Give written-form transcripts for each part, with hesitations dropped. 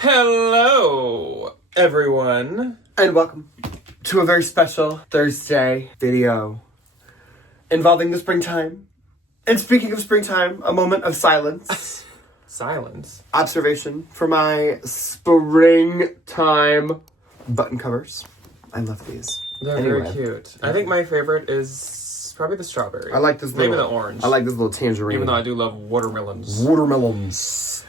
Hello, everyone. And welcome to a very special Thursday video involving the springtime. And speaking of springtime, a moment of silence. Silence. Observation for my springtime button covers. I love these. They're very cute. I think my favorite is probably the strawberry. I like this little... Maybe the orange. I like this little tangerine. Even though I do love watermelons.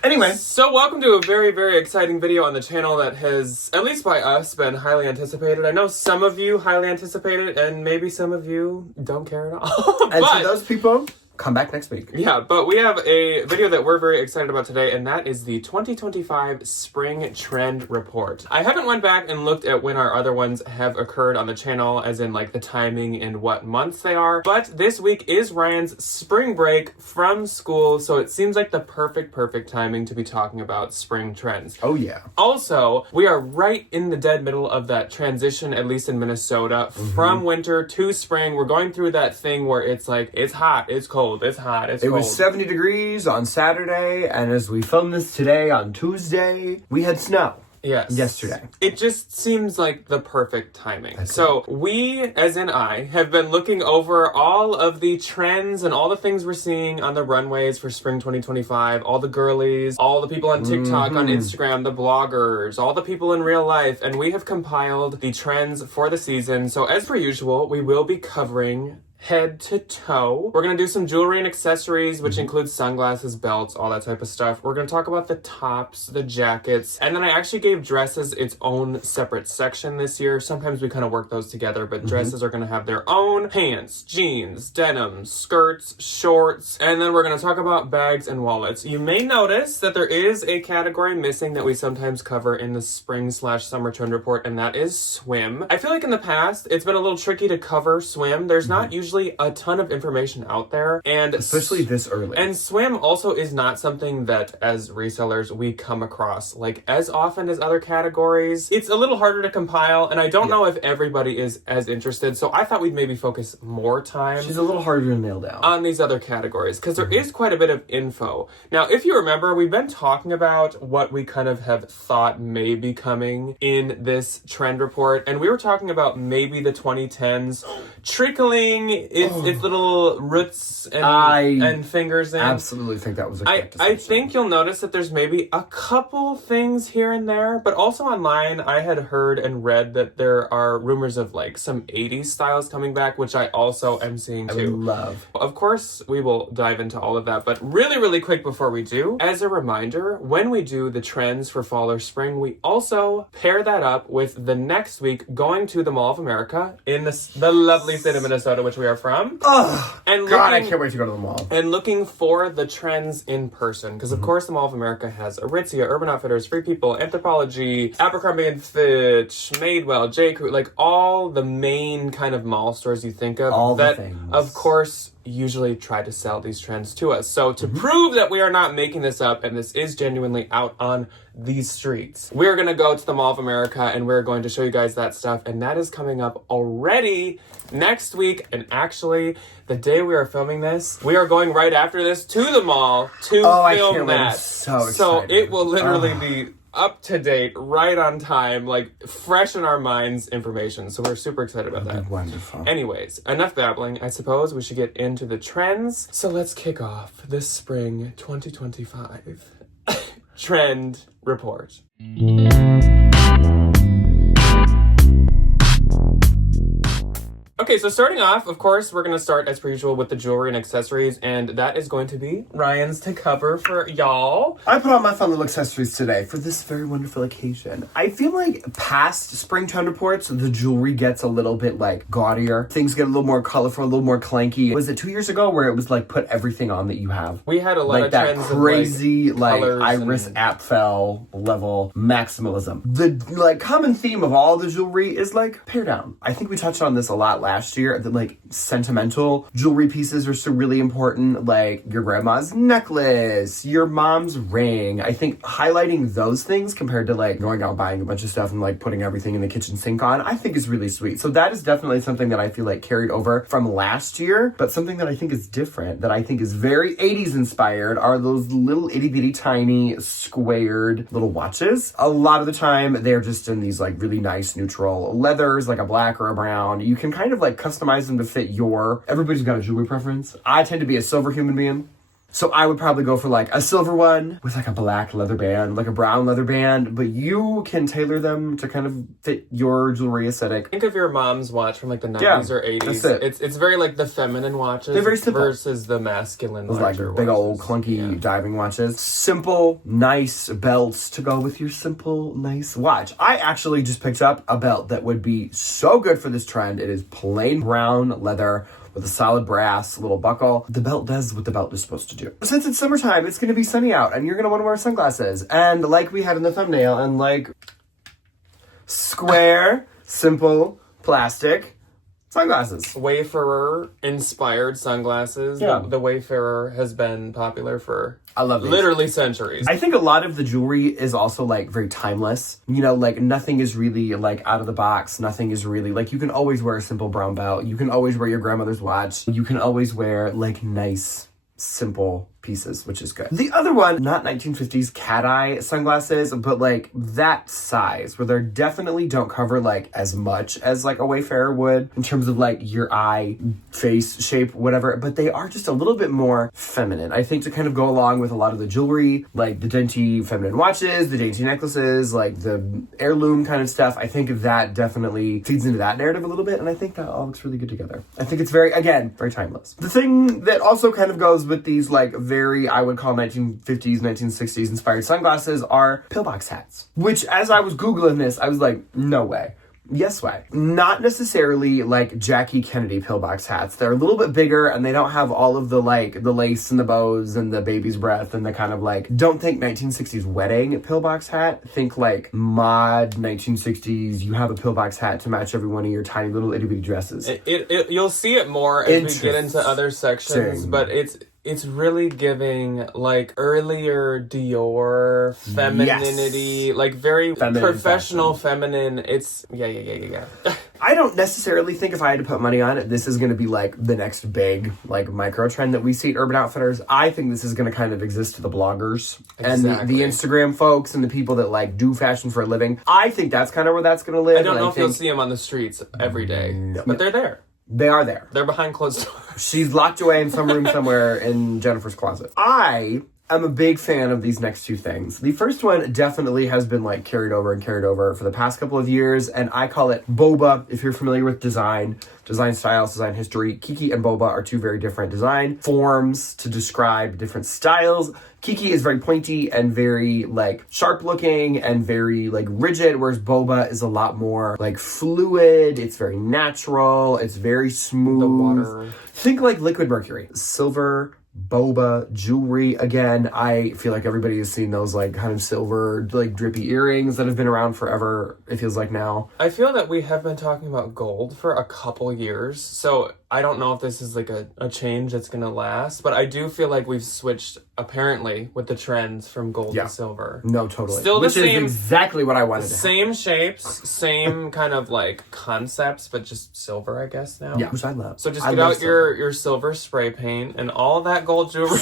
Anyway. So welcome to a very, very exciting video on the channel that has, at least by us, been highly anticipated. I know some of you highly anticipated, and maybe some of you don't care at all. And to those people, come back next week. Yeah, but we have a video that we're very excited about today, and that is the 2025 Spring Trend Report. I haven't went back and looked at when our other ones have occurred on the channel, as in like the timing and what months they are, but this week is Ryan's spring break from school, so it seems like the perfect timing to be talking about spring trends. Oh yeah. Also, we are right in the dead middle of that transition, at least in Minnesota, from winter to spring. We're going through that thing where it's like, it's hot, it's cold. It's hot, it's cold. It was 70 degrees on Saturday, and as we film this today on Tuesday, we had snow. Yes. Yesterday. It just seems like the perfect timing. So we, as in I, have been looking over all of the trends and all the things we're seeing on the runways for spring 2025, all the girlies, all the people on TikTok, on Instagram, the bloggers, all the people in real life, and we have compiled the trends for the season. So as per usual, we will be covering head to toe. We're gonna do some jewelry and accessories, which includes sunglasses, belts, all that type of stuff. We're gonna talk about the tops, the jackets, and then I actually gave dresses its own separate section this year. Sometimes we kind of work those together, but dresses are gonna have their own pants, jeans, denim, skirts, shorts, and then we're gonna talk about bags and wallets. You may notice that there is a category missing that we sometimes cover in the spring/summer trend report, and that is swim. I feel like in the past, it's been a little tricky to cover swim. There's not usually a ton of information out there, and especially this early. And swim also is not something that as resellers we come across like as often as other categories. It's a little harder to compile, and I don't know if everybody is as interested, so I thought we'd maybe focus more time. She's a little harder to nail down on these other categories because there is quite a bit of info. Now, if you remember, we've been talking about what we kind of have thought may be coming in this trend report, and we were talking about maybe the 2010s trickling its little roots and fingers in. I absolutely think that was a correct I think you'll notice that there's maybe a couple things here and there, but also online I had heard and read that there are rumors of like some 80s styles coming back, which I also am seeing too. I love. Of course, we will dive into all of that, but really quick before we do, as a reminder, when we do the trends for fall or spring, we also pair that up with the next week going to the Mall of America in the lovely state of Minnesota, which we are from. Oh, and God, I can't wait to go to the mall. And looking for the trends in person. Because, of course, the Mall of America has Aritzia, Urban Outfitters, Free People, Anthropologie, Abercrombie & Fitch, Madewell, J. Crew, like all the main kind of mall stores you think of. All that, the things. Of course, usually try to sell these trends to us. So to prove that we are not making this up and this is genuinely out on these streets, we're going to go to the Mall of America and we're going to show you guys that stuff. And that is coming up already next week. And actually, the day we are filming this, we are going right after this to the mall to film I can't wait. that. I'm so excited. So it will literally be up to date, right on time, like fresh in our minds information. So we're super excited about that. Wonderful. Anyways, enough babbling. I suppose we should get into the trends. So let's kick off this spring 2025 trend report. Okay, so starting off, of course, we're going to start as per usual with the jewelry and accessories, and that is going to be Ryan's to cover for y'all. I put on my fun little accessories today for this very wonderful occasion. I feel like past spring trend reports, the jewelry gets a little bit like gaudier. Things get a little more colorful, a little more clanky. Was it 2 years ago where it was like put everything on that you have? We had a lot like of that trends crazy of like Iris Apfel level maximalism. The like common theme of all the jewelry is like pare down. I think we touched on this a lot last last year, that like sentimental jewelry pieces are still really important, like your grandma's necklace, your mom's ring. I think highlighting those things compared to like going out buying a bunch of stuff and like putting everything in the kitchen sink on, I think is really sweet. So that is definitely something that I feel like carried over from last year, but something that I think is different, that I think is very 80s inspired, are those little itty bitty tiny squared little watches. A lot of the time they're just in these like really nice neutral leathers, like a black or a brown. You can kind of like customize them to fit everybody's got a jewelry preference. I tend to be a silver human being. So I would probably go for like a silver one with like a black leather band, like a brown leather band, but you can tailor them to kind of fit your jewelry aesthetic. Think of your mom's watch from like the 90s or 80s. That's it. It's very like the feminine watches. They're very simple. Versus the masculine those like big watches. Old clunky diving watches. Simple, nice belts to go with your simple, nice watch. I actually just picked up a belt that would be so good for this trend. It is plain brown leather with a solid brass little buckle. The belt does what the belt is supposed to do. Since it's summertime, it's going to be sunny out, and you're going to want to wear sunglasses. And like we had in the thumbnail, and like square, simple, plastic sunglasses. Wayfarer inspired sunglasses. Yeah. The Wayfarer has been popular for I love these. Literally centuries. I think a lot of the jewelry is also like very timeless. You know, like nothing is really like out of the box. Nothing is really like, you can always wear a simple brown belt. You can always wear your grandmother's watch. You can always wear like nice, simple pieces, which is good. The other one, not 1950s cat eye sunglasses, but like that size where they definitely don't cover like as much as like a Wayfarer would in terms of like your eye, face shape, whatever, but they are just a little bit more feminine. I think to kind of go along with a lot of the jewelry, like the dainty feminine watches, the dainty necklaces, like the heirloom kind of stuff. I think that definitely feeds into that narrative a little bit, and I think that all looks really good together. I think it's very, again, very timeless. The thing that also kind of goes with these like very, I would call 1950s, 1960s inspired sunglasses are pillbox hats. Which, as I was Googling this, I was like, no way. Yes way. Not necessarily like Jackie Kennedy pillbox hats. They're a little bit bigger and they don't have all of the like the lace and the bows and the baby's breath and the kind of like, don't think 1960s wedding pillbox hat. Think like mod 1960s, you have a pillbox hat to match every one of your tiny little itty bitty dresses. You'll see it more as we get into other sections, but it's really giving like earlier Dior femininity, like very feminine professional fashion. Feminine. It's yeah. I don't necessarily think if I had to put money on it, this is going to be like the next big like micro trend that we see at Urban Outfitters. I think this is going to kind of exist to the bloggers and the Instagram folks and the people that like do fashion for a living. I think that's kind of where that's going to live. I don't know if you'll see them on the streets every day, but they're there. They are there. They're behind closed doors. She's locked away in some room somewhere in Jennifer's closet. I am a big fan of these next two things. The first one definitely has been like carried over for the past couple of years, and I call it boba. If you're familiar with design styles, design history, Kiki and boba are two very different design forms to describe different styles. Kiki is very pointy and very like sharp looking and very like rigid, whereas boba is a lot more like fluid. It's very natural. It's very smooth. The water. Think like liquid mercury. Silver, boba, jewelry. Again, I feel like everybody has seen those like kind of silver, like drippy earrings that have been around forever, it feels like now. I feel that we have been talking about gold for a couple years, so I don't know if this is like a change that's going to last, but I do feel like we've switched, apparently, with the trends from gold to silver. No, totally. Still Which the same. Is exactly what I wanted to have. Same shapes, same kind of like concepts, but just silver, I guess, now. Yeah, which I love. So just get out your silver spray paint and all that gold jewelry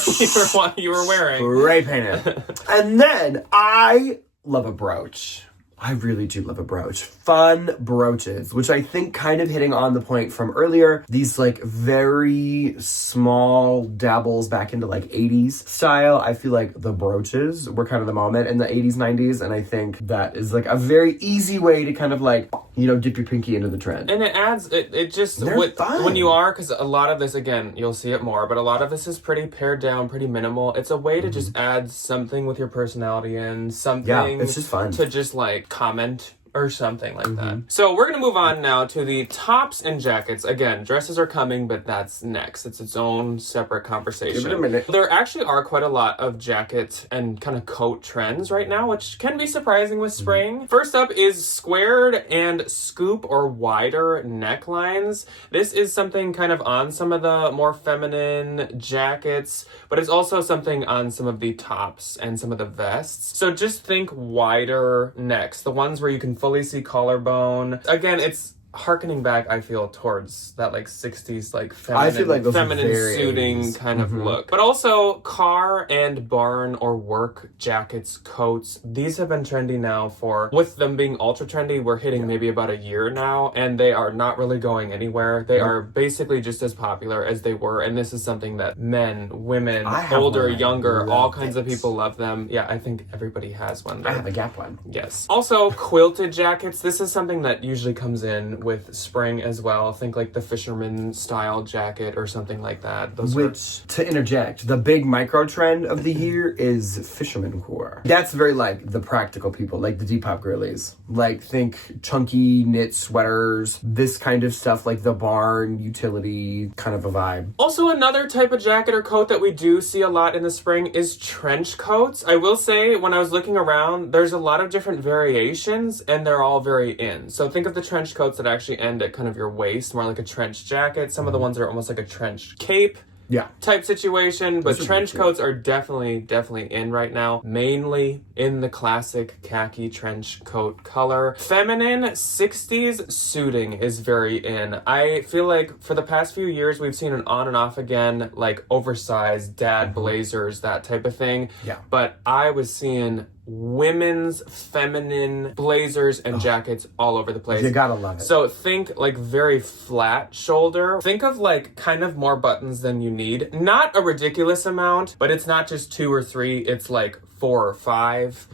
you were wearing. Spray paint it. And then I love a brooch. I really do love a brooch. Fun brooches, which I think kind of hitting on the point from earlier, these like very small dabbles back into like 80s style. I feel like the brooches were kind of the moment in the 80s, 90s, and I think that is like a very easy way to kind of like, you know, dip your pinky into the trend. And it adds, it just, when you are, because a lot of this, again, you'll see it more, but a lot of this is pretty pared down, pretty minimal. It's a way to just add something with your personality in, something it's just fun to just like comment or something like that. So we're gonna move on now to the tops and jackets. Again, dresses are coming, but that's next. It's its own separate conversation. Give it a minute. There actually are quite a lot of jacket and kind of coat trends right now, which can be surprising with spring. First up is squared and scoop or wider necklines. This is something kind of on some of the more feminine jackets, but it's also something on some of the tops and some of the vests. So just think wider necks, the ones where you can fully see collarbone. Again, it's harkening back, I feel, towards that like 60s like feminine, I feel like those feminine are very suiting 80s. kind of look. But also car and barn or work jackets, coats. These have been trendy now for, with them being ultra trendy, we're hitting maybe about a year now, and they are not really going anywhere. They are basically just as popular as they were, and this is something that men, women, I have older, one. I younger, all love kinds of it. people love them. Yeah, I think everybody has one. I have a Gap one. Yes. Also, quilted jackets. This is something that usually comes in with spring as well. Think like the fisherman style jacket or something like that. To interject, the big micro trend of the year is fisherman core. That's very like the practical people, like the Depop girlies. Like think chunky knit sweaters, this kind of stuff, like the barn utility kind of a vibe. Also, another type of jacket or coat that we do see a lot in the spring is trench coats. I will say, when I was looking around, there's a lot of different variations and they're all very in. So think of the trench coats that actually end at kind of your waist, more like a trench jacket. Some of the ones that are almost like a trench cape. Yeah. Type situation, but Those are trench cute. coats are definitely in right now, mainly in the classic khaki trench coat color. Feminine 60s suiting is very in. I feel like for the past few years we've seen an on and off again, like oversized dad blazers, that type of thing. Yeah. But I was seeing women's feminine blazers and jackets all over the place. You gotta love it. So think like very flat shoulder. Think of like kind of more buttons than you need. Not a ridiculous amount, but it's not just 2 or 3, it's like 4 or 5.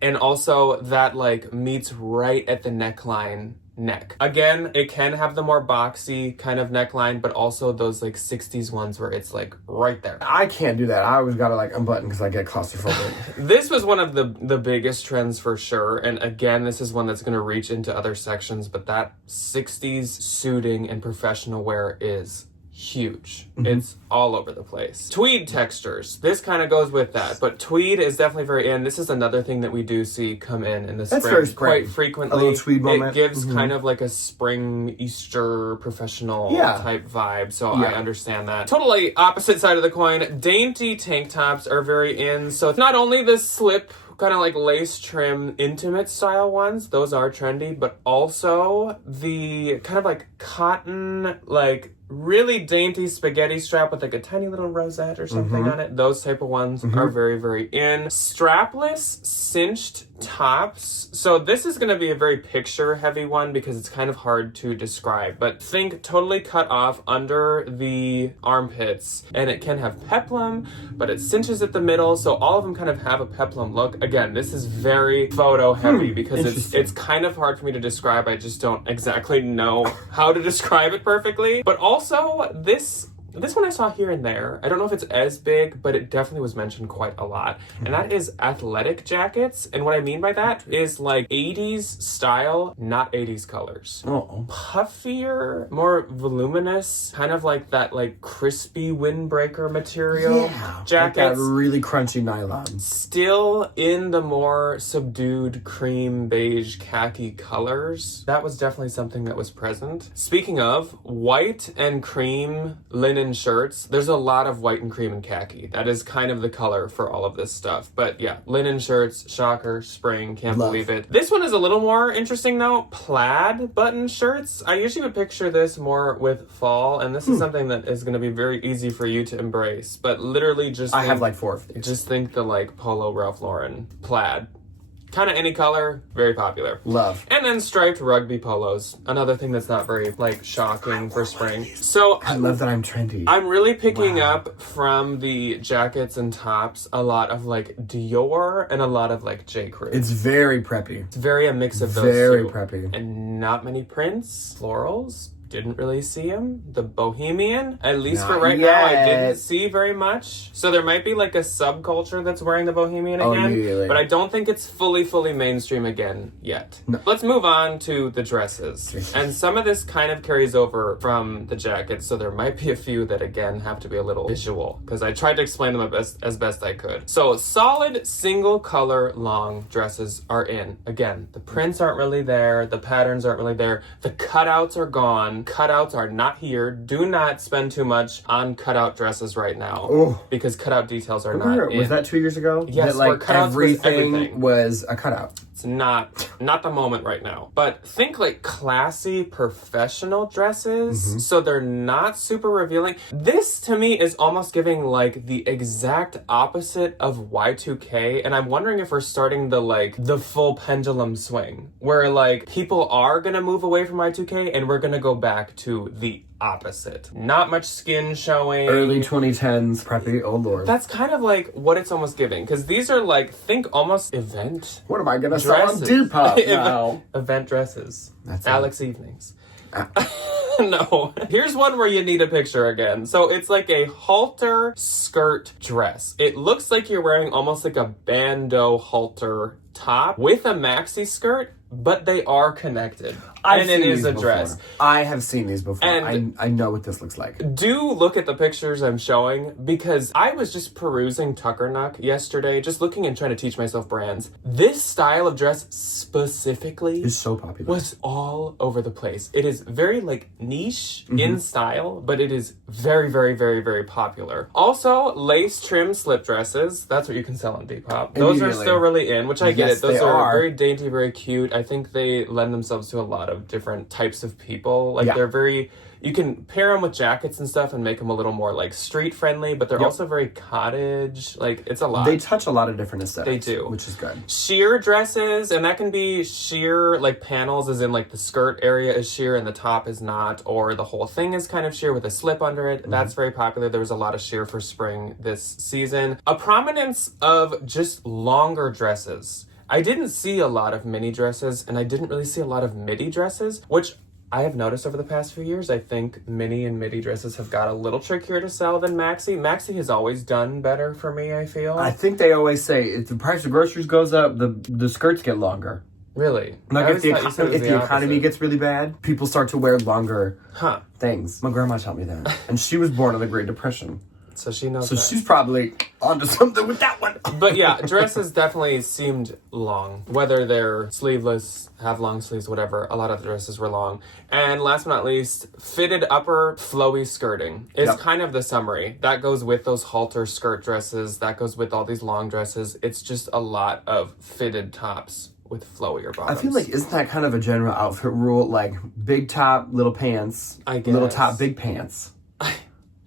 And also that like meets right at the neckline neck. Again, it can have the more boxy kind of neckline, but also those like 60s ones where it's like right there. I can't do that. I always gotta like unbutton because I get claustrophobic. This was one of the biggest trends for sure. And again, this is one that's going to reach into other sections, but that 60s suiting and professional wear is huge. It's all over the place. Tweed textures. This kind of goes with that, but tweed is definitely very in. This is another thing that we do see come in the That's spring very spring. quite frequently. A little tweed moment. It gives kind of like a spring Easter professional type vibe, so I understand that. Totally opposite side of the coin. Dainty tank tops are very in. So it's not only the slip kind of like lace trim intimate style ones, those are trendy, but also the kind of like cotton, like really dainty spaghetti strap with like a tiny little rosette or something on it. Those type of ones are very, very in. Strapless cinched tops. So this is going to be a very picture heavy one because it's kind of hard to describe, but think totally cut off under the armpits, and it can have peplum, but it cinches at the middle. So all of them kind of have a peplum look. Again, this is very photo heavy because it's kind of hard for me to describe. I just don't exactly know how to describe it perfectly. But also this one I saw here and there. I don't know if it's as big, but it definitely was mentioned quite a lot. And that is athletic jackets. And what I mean by that is like 80s style, not 80s colors. Oh. Puffier, more voluminous, kind of like that like crispy windbreaker material jackets. Like that really crunchy nylon. Still in the more subdued cream, beige, khaki colors. That was definitely something that was present. Speaking of, white and cream linen shirts. There's a lot of white and cream and khaki. That is kind of the color for all of this stuff. But yeah, linen shirts, shocker, spring, can't believe it. This one is a little more interesting though. Plaid button shirts. I usually would picture this more with fall, and this is something that is going to be very easy for you to embrace. But literally just I have like 4 of these. Just think the like Polo Ralph Lauren plaid. Kind of any color, very popular. Love. And then striped rugby polos. Another thing that's not very, like, shocking for spring. So I love that I'm trendy. I'm really picking up from the jackets and tops a lot of, like, Dior and a lot of, like, J. Crew. It's very preppy. It's very a mix of those Very two. preppy. And not many prints, florals. didn't really see him. The Bohemian, at least Not for right now, I yet. didn't see very much. So there might be like a subculture that's wearing the Bohemian again, immediately. but I don't think it's fully mainstream again yet. No. Let's move on to the dresses. And some of this kind of carries over from the jackets, so there might be a few that again have to be a little visual, because I tried to explain them as best I could. So solid single color long dresses are in. Again, the prints aren't really there, the patterns aren't really there, the cutouts are gone. Cutouts are not here. Do not spend too much on cutout dresses right now. Ooh. Because cutout details are not in. Was that 2 years ago? Yes, that, like, where cutouts was everything. was a cutout. It's not the moment right now. But think like classy professional dresses, so they're not super revealing. This to me is almost giving like the exact opposite of Y2K, and I'm wondering if we're starting the full pendulum swing, where like people are gonna move away from Y2K and we're gonna go back to the opposite. Not much skin showing. Early 2010s preppy, oh lord. That's kind of like what it's almost giving, because these are like, think almost event What am I gonna sell on dresses. Depop now? Event dresses. That's Alex Evenings. No. Here's one where you need a picture again. So it's like a halter skirt dress. It looks like you're wearing almost like a bandeau halter top with a maxi skirt, but they are connected. And it is a dress. I have seen these before. And I know what this looks like. Do look at the pictures I'm showing, because I was just perusing Tuckernuck yesterday, just looking and trying to teach myself brands. This style of dress specifically It's so popular. was all over the place. It is very like niche in style, but it is very popular. Also, lace trim slip dresses. That's what you can sell on Depop. Those are Immediately. still really in, which I get Yes, it. Those they are. very dainty, very cute. I think they lend themselves to a lot of different types of people. Like they're very, you can pair them with jackets and stuff and make them a little more like street friendly, but they're also very cottage. Like it's a lot. They touch a lot of different aesthetics. They do. Which is good. Sheer dresses, and that can be sheer like panels, as in like the skirt area is sheer and the top is not, or the whole thing is kind of sheer with a slip under it. That's very popular. There was a lot of sheer for spring this season. A prominence of just longer dresses. I didn't see a lot of mini dresses, and I didn't really see a lot of midi dresses, which I have noticed over the past few years. I think mini and midi dresses have got a little trickier to sell than maxi. Maxi has always done better for me, I feel. I think they always say if the price of groceries goes up, the skirts get longer. Really? Like I if the always thought you said it was economy opposite. gets really bad, people start to wear longer Huh. things. My grandma taught me that. And she was born in the Great Depression. So she knows So that. she's probably onto something with that one. But yeah, dresses definitely seemed long. Whether they're sleeveless, have long sleeves, whatever, a lot of the dresses were long. And last but not least, fitted upper flowy skirting is kind of the summary. That goes with those halter skirt dresses. That goes with all these long dresses. It's just a lot of fitted tops with flowier bottoms. I feel like, isn't that kind of a general outfit rule? Like big top, little pants. I guess. Little top, big pants.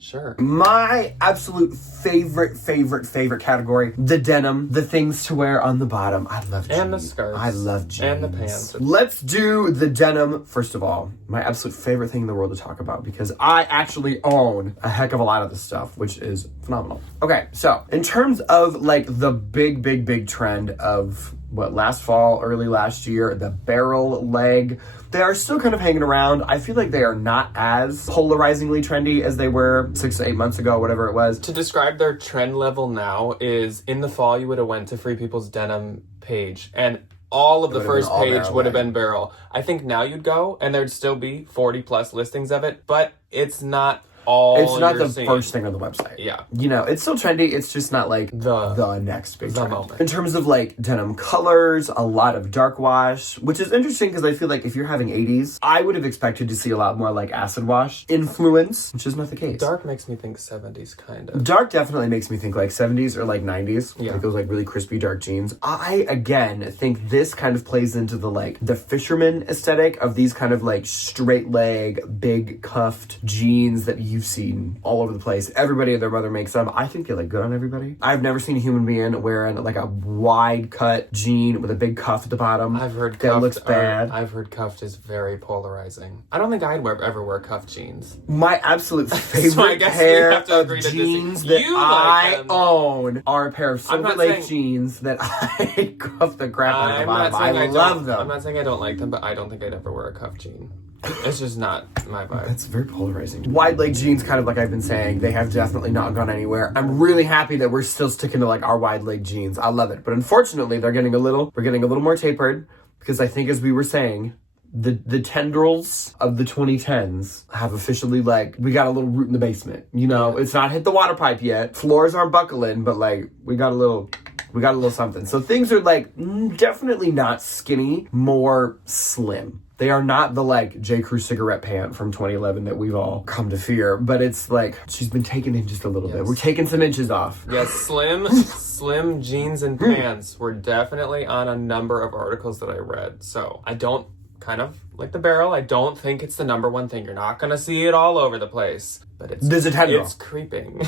Sure. My absolute favorite category, the denim, the things to wear on the bottom. I love jeans. And the skirts. I love jeans. And the pants. Let's do the denim, first of all. My absolute favorite thing in the world to talk about, because I actually own a heck of a lot of this stuff, which is phenomenal. Okay, so in terms of like the big trend of what, last fall, early last year, the barrel leg, they are still kind of hanging around. I feel like they are not as polarizingly trendy as they were 6 to 8 months ago, whatever it was. To describe their trend level now is, in the fall you would have went to Free People's Denim page, and all of the first page would have been barrel. I think now you'd go and there'd still be 40 plus listings of it, but it's not all It's not you're the seeing. first thing on the website. Yeah. You know, it's still trendy. It's just not like The next big trend. moment. In terms of like denim colors, a lot of dark wash, which is interesting because I feel like if you're having 80s, I would have expected to see a lot more like acid wash influence, which is not the case. Dark makes me think 70s kind of. Dark definitely makes me think like 70s or like 90s. Yeah. Like those like really crispy dark jeans. I, again, think this kind of plays into the like the fisherman aesthetic of these kind of like straight leg, big cuffed jeans that you've seen all over the place. Everybody and their mother makes them. I think they look good on everybody. I've never seen a human being wearing like a wide cut jean with a big cuff at the bottom. I've heard that cuffed looks bad. I've heard cuffed is very polarizing. I don't think I'd ever wear cuffed jeans. My absolute favorite So I guess we pair have to of agree to disagree. jeans that You like I them. own are a pair of I'm Silver not Lake saying- jeans that I cuff the crap out of the I'm bottom. not saying I don't- love them. I'm not saying I don't like them, but I don't think I'd ever wear a cuffed jean. It's just not my vibe. That's very polarizing. Wide leg jeans, kind of like I've been saying, they have definitely not gone anywhere. I'm really happy that we're still sticking to like our wide leg jeans. I love it. But unfortunately, we're getting a little more tapered, because I think, as we were saying, the tendrils of the 2010s have officially, like, we got a little root in the basement. You know, it's not hit the water pipe yet. Floors aren't buckling, but like we got a little something. So things are like definitely not skinny, more slim. They are not the like J. Crew cigarette pant from 2011 that we've all come to fear, but it's like she's been taken in just a little bit. We're taking some inches off. Yeah, slim jeans and pants were definitely on a number of articles that I read. So I don't, kind of like the barrel, I don't think it's the number one thing. You're not gonna see it all over the place, but it's creeping.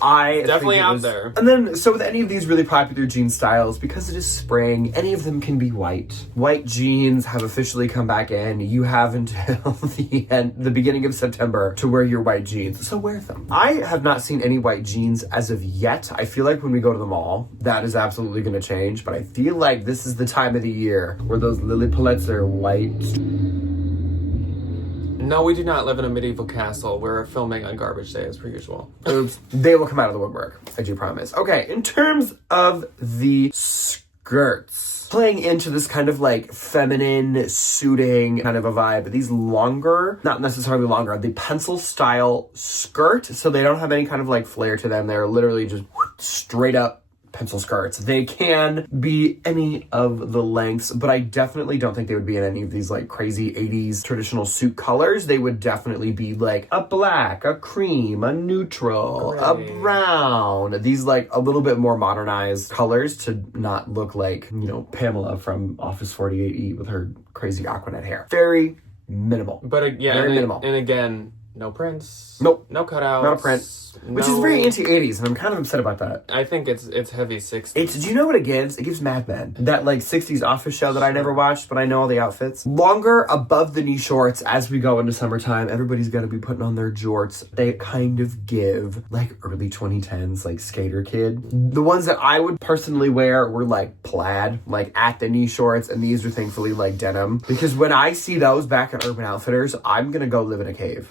I definitely out there. And then, so with any of these really popular jean styles, because it is spring, any of them can be white. White jeans have officially come back in. You have until the beginning of September to wear your white jeans, so wear them. I have not seen any white jeans as of yet. I feel like when we go to the mall, that is absolutely going to change, but I feel like this is the time of the year where those Lily Pulettes are white. No, we do not live in a medieval castle. We're filming on garbage day as per usual. Oops. They will come out of the woodwork, I do promise. Okay, in terms of the skirts, playing into this kind of like feminine suiting kind of a vibe, these longer, not necessarily longer, the pencil style skirt, so they don't have any kind of like flair to them. They're literally just straight up pencil skirts. They can be any of the lengths, but I definitely don't think they would be in any of these like crazy 80s traditional suit colors. They would definitely be like a black, a cream, a neutral, Gray, a brown. These like a little bit more modernized colors to not look like, you know, Pamela from Office 48E with her crazy Aquanet hair. Very minimal. But yeah, very minimal. And again, no prints. Nope. No cutouts. Not a print. Which is very anti-80s, and I'm kind of upset about that. I think it's heavy 60s. Do you know what it gives? It gives Mad Men. That like 60s office show that I never watched, but I know all the outfits. Longer above the knee shorts as we go into summertime. Everybody's got to be putting on their jorts. They kind of give like early 2010s, like skater kid. The ones that I would personally wear were like plaid, like at the knee shorts, and these are thankfully like denim. Because when I see those back at Urban Outfitters, I'm going to go live in a cave.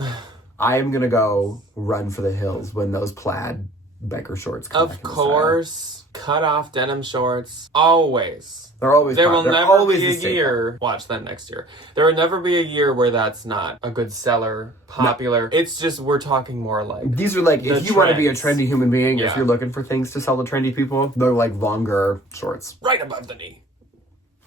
I am going to go run for the hills when those plaid biker shorts come back. Of course, cut off denim shorts, always. There will never be a year. Watch that next year. There will never be a year where that's not a good seller, popular. No. It's just, we're talking more like... These are like, if you want to be a trendy human being, if you're looking for things to sell to trendy people, they're like longer shorts. Right above the knee.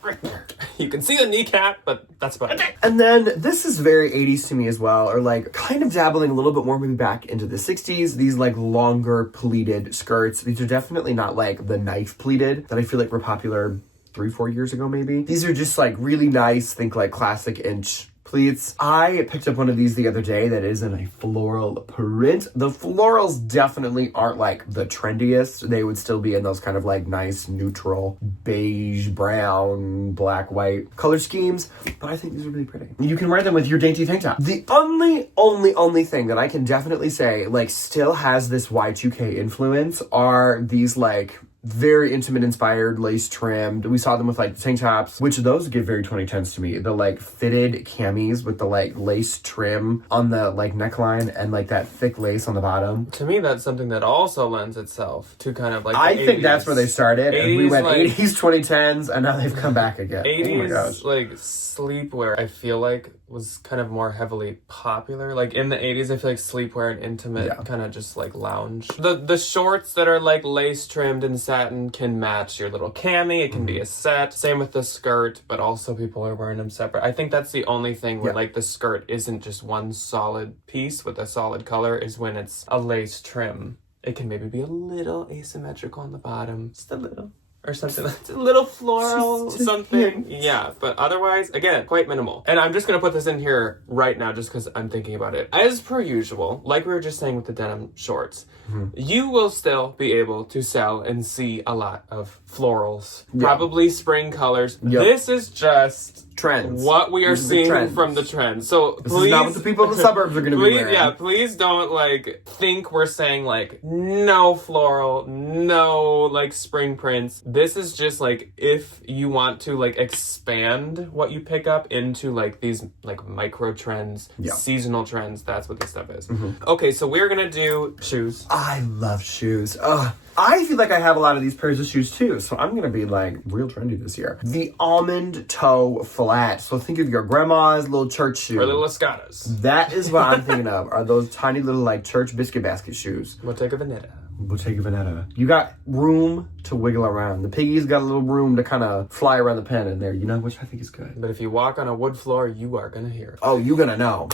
Right there. You can see the kneecap, but that's about it. And then this is very 80s to me as well, or like kind of dabbling a little bit more maybe back into the 60s. These like longer pleated skirts. These are definitely not like the knife pleated that I feel like were popular 3-4 years ago maybe. These are just like really nice, think like classic inch pleats. I picked up one of these the other day that is in a floral print. The florals definitely aren't like the trendiest. They would still be in those kind of like nice neutral beige, brown, black, white color schemes, but I think these are really pretty. You can wear them with your dainty tank top. The only thing that I can definitely say like still has this Y2K influence are these like very intimate inspired, lace trimmed. We saw them with like tank tops, which those give very 2010s to me. The like fitted camis with the like lace trim on the like neckline and like that thick lace on the bottom. To me, that's something that also lends itself to kind of like I think 80s. That's where they started. 80s, and we went like, 80s, 2010s, and now they've come back again. 80s, oh my gosh. like sleepwear, I feel like was kind of more heavily popular. Like in the 80s, I feel like sleepwear and intimate kind of just like lounge. The shorts that are like lace trimmed and satin can match your little cami. It can be a set. Same with the skirt, but also people are wearing them separate. I think that's the only thing where like the skirt isn't just one solid piece with a solid color is when it's a lace trim. It can maybe be a little asymmetrical on the bottom, just a little. Or something like a little floral, something. Yeah, but otherwise, again, quite minimal. And I'm just going to put this in here right now just because I'm thinking about it. As per usual, like we were just saying with the denim shorts, you will still be able to sell and see a lot of florals. Probably spring colors. This is just trends. What we are These the seeing trends. from the trends. So This please, is not what the people in the suburbs are going to be please, wearing. yeah, please don't like think we're saying like no floral, no like spring prints. This is just like if you want to like expand what you pick up into like these like micro trends, seasonal trends. That's what this stuff is. Okay, so we're gonna do shoes. I love shoes. Ugh. I feel like I have a lot of these pairs of shoes too, so I'm gonna be like real trendy this year. The almond toe flat. So think of your grandma's little church shoe. Or little Escadas. That is what I'm thinking of. Are those tiny little like church biscuit basket shoes? Bottega Veneta. Bottega Veneta. You got room to wiggle around. The piggy's got a little room to kind of fly around the pen in there, you know, which I think is good. But if you walk on a wood floor, you are gonna hear it. Oh, you're gonna know.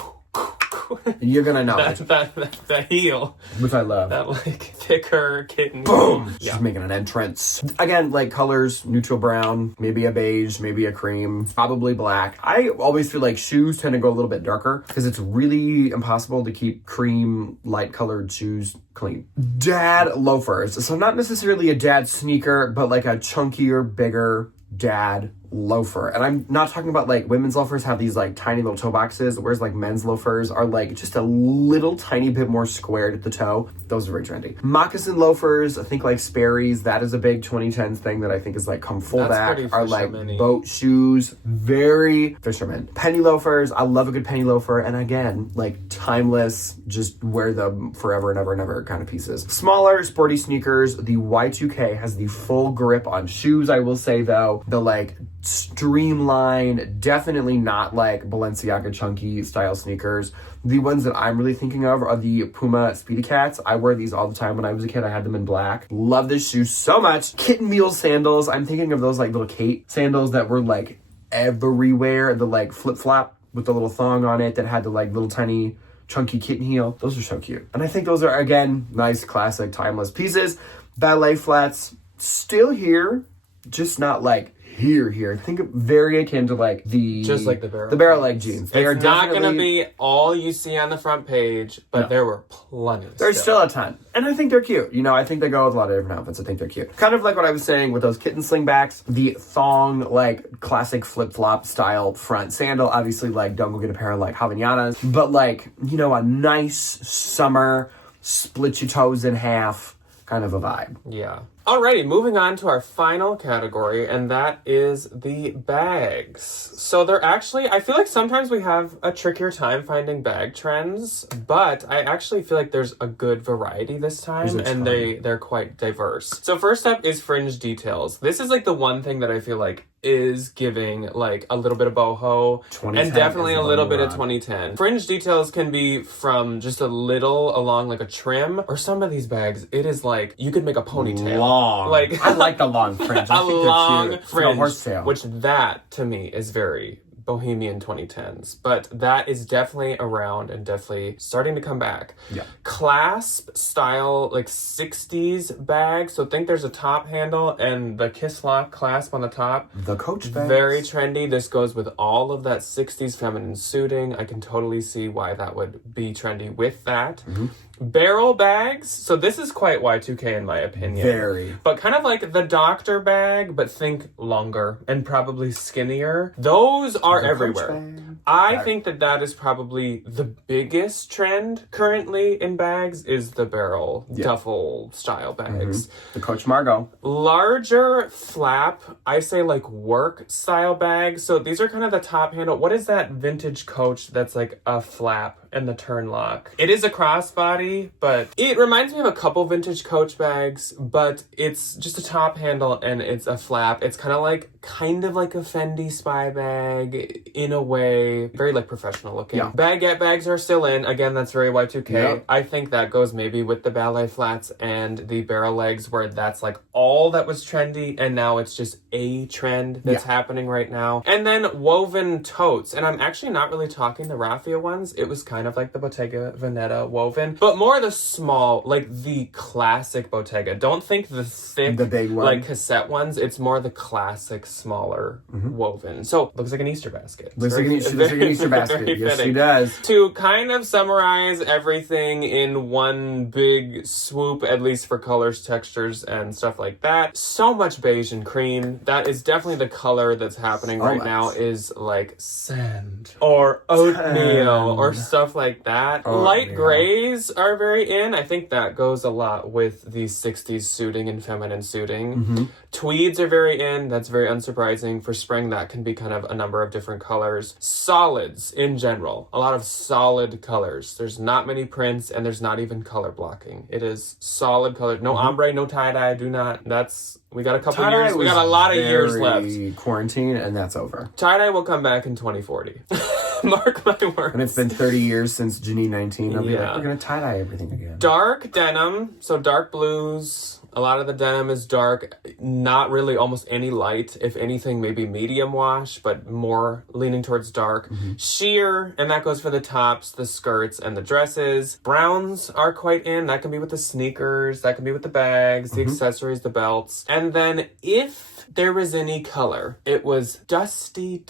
You're gonna know. that heel. Which I love. That like thicker kitten. Boom! Yeah. She's making an entrance. Again, like colors, neutral brown, maybe a beige, maybe a cream, probably black. I always feel like shoes tend to go a little bit darker because it's really impossible to keep cream, light colored shoes clean. Dad loafers. So not necessarily a dad sneaker, but like a chunkier, bigger dad loafer. And I'm not talking about like women's loafers have these like tiny little toe boxes, whereas like men's loafers are like just a little tiny bit more squared at the toe. Those are very trendy. Moccasin loafers, I think like Sperry's, that is a big 2010s thing that I think is like come full back. Are like boat shoes, very fisherman. Penny loafers, I love a good penny loafer. And again, like timeless, just wear them forever and ever and ever kind of pieces. Smaller, sporty sneakers. The Y2K has the full grip on shoes, I will say though. The like streamlined, definitely not like Balenciaga chunky style sneakers. The ones that I'm really thinking of are the Puma Speedy Cats. I wear these all the time. When I was a kid, I had them in black. Love this shoe so much. Kitten Mule sandals. I'm thinking of those like little Kate sandals that were like everywhere. The like flip flop with the little thong on it that had the like little tiny chunky kitten heel. Those are so cute. And I think those are, again, nice, classic, timeless pieces. Ballet flats, still here, just not like here. Think of very akin to like just like the barrel leg jeans. They it's not going to be all you see on the front page, but there were plenty. There's still a ton. And I think they're cute. You know, I think they go with a lot of different outfits. I think they're cute. Kind of like what I was saying with those kitten slingbacks, the thong, like classic flip-flop style front sandal. Obviously, like don't go get a pair of like Havaianas, but like, you know, a nice summer split your toes in half kind of a vibe. Yeah. Alrighty, moving on to our final category, and that is the bags. So they're actually, I feel like sometimes we have a trickier time finding bag trends, but I actually feel like there's a good variety this time, and they're quite diverse. So first up is fringe details. This is like the one thing that I feel like is giving like a little bit of boho and definitely a little bit of 2010. Fringe details can be from just a little along like a trim, or some of these bags, it is like you could make a ponytail. Long. Like I like the long fringe. I think long they're cute. fringe, Horsetail. which that to me is very bohemian 2010s, but that is definitely around and definitely starting to come back. Yeah. Clasp style, like 60s bag. So think there's a top handle and the kiss lock clasp on the top. The Coach bags. Very trendy. This goes with all of that 60s feminine suiting. I can totally see why that would be trendy with that. Barrel bags. So this is quite Y2K in my opinion. Very. But kind of like the doctor bag, but think longer and probably skinnier. Those are everywhere. I think that is probably the biggest trend currently in bags is the barrel duffel style bags. The Coach Margot. Larger flap, I say like work style bags. So these are kind of the top handle. What is that vintage Coach that's like a flap and the turn lock? It is a crossbody, but it reminds me of a couple vintage Coach bags, but it's just a top handle and it's a flap. It's kind of like a Fendi spy bag in a way, very like professional looking. Yeah. Baguette bags are still in. Again, that's very Y2K. Yep. I think that goes maybe with the ballet flats and the barrel legs, where that's like all that was trendy and now it's just a trend that's happening right now. And then woven totes, and I'm actually not really talking the raffia ones. It was kind of like the Bottega Veneta woven, but more the small, like the classic Bottega. Don't think the thick, the big one, like cassette ones. It's more the classic, smaller woven. So looks like an Easter basket. Looks like an Easter basket. Very Yes, she fitting. does. To kind of summarize everything in one big swoop, at least for colors, textures, and stuff like that. So much beige and cream. That is definitely the color that's happening right now, is like sand or oatmeal or stuff like that. Light grays are very in. I think that goes a lot with the 60s suiting and feminine suiting. Tweeds are very in. That's very unsurprising. For spring, that can be kind of a number of different colors. Solids in general. A lot of solid colors. There's not many prints, and there's not even color blocking. It is solid color. No ombre, no tie-dye. Do not. We got a couple years. We got a lot of years left. Quarantine, and that's over. Tie-dye will come back in 2040. Mark my words. And it's been 30 years since Ginny 19. I'll be like, we're going to tie-dye everything again. Dark denim. So dark blues. A lot of the denim is dark. Not really almost any light. If anything, maybe medium wash, but more leaning towards dark. Sheer, and that goes for the tops, the skirts, and the dresses. Browns are quite in. That can be with the sneakers. That can be with the bags, the accessories, the belts. And then if there was any color, it was dusty,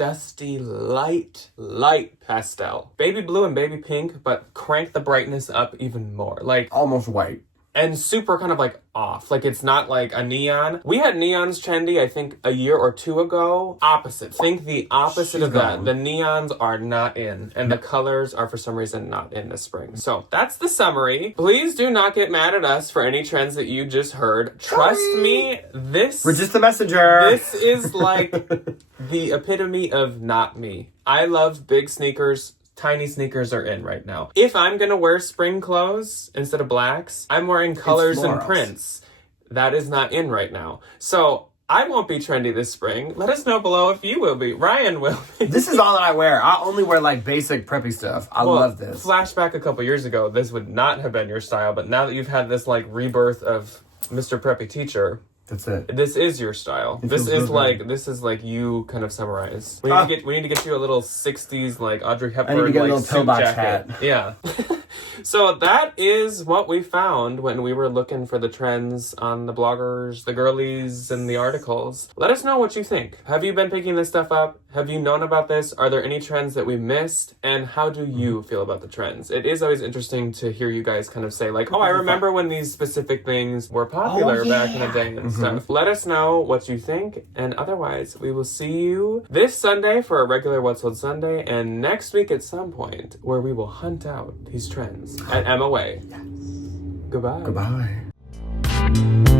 light pastel. Baby blue and baby pink, but crank the brightness up even more. Like almost white. And super kind of like off. Like it's not like a neon. We had neons trendy, I think, a year or two ago. Opposite. Think the opposite of that. The neons are not in. And the colors are for some reason not in this spring. So that's the summary. Please do not get mad at us for any trends that you just heard. Trust me, we're just the messenger. This is like the epitome of not me. I love big sneakers. Tiny sneakers are in right now. If I'm gonna wear spring clothes instead of blacks, I'm wearing colors and prints. That is not in right now. So I won't be trendy this spring. Let us know below if you will be. Ryan will be. This is all that I wear. I only wear like basic preppy stuff. I love this. Flashback a couple years ago, this would not have been your style, but now that you've had this like rebirth of Mr. Preppy Teacher, that's it. This is your style. This is like you kind of summarize. We need to get you a little 60s like Audrey Hepburn. I need to get like, a little pillbox hat. Yeah. So that is what we found when we were looking for the trends on the bloggers, the girlies, and the articles. Let us know what you think. Have you been picking this stuff up? Have you known about this? Are there any trends that we missed? And how do you feel about the trends? It is always interesting to hear you guys kind of say like, oh, I remember when these specific things were popular back in the day and stuff. Let us know what you think. And otherwise, we will see you this Sunday for a regular What's Sold Sunday and next week at some point where we will hunt out these trends at MOA. Yes. Goodbye. Goodbye.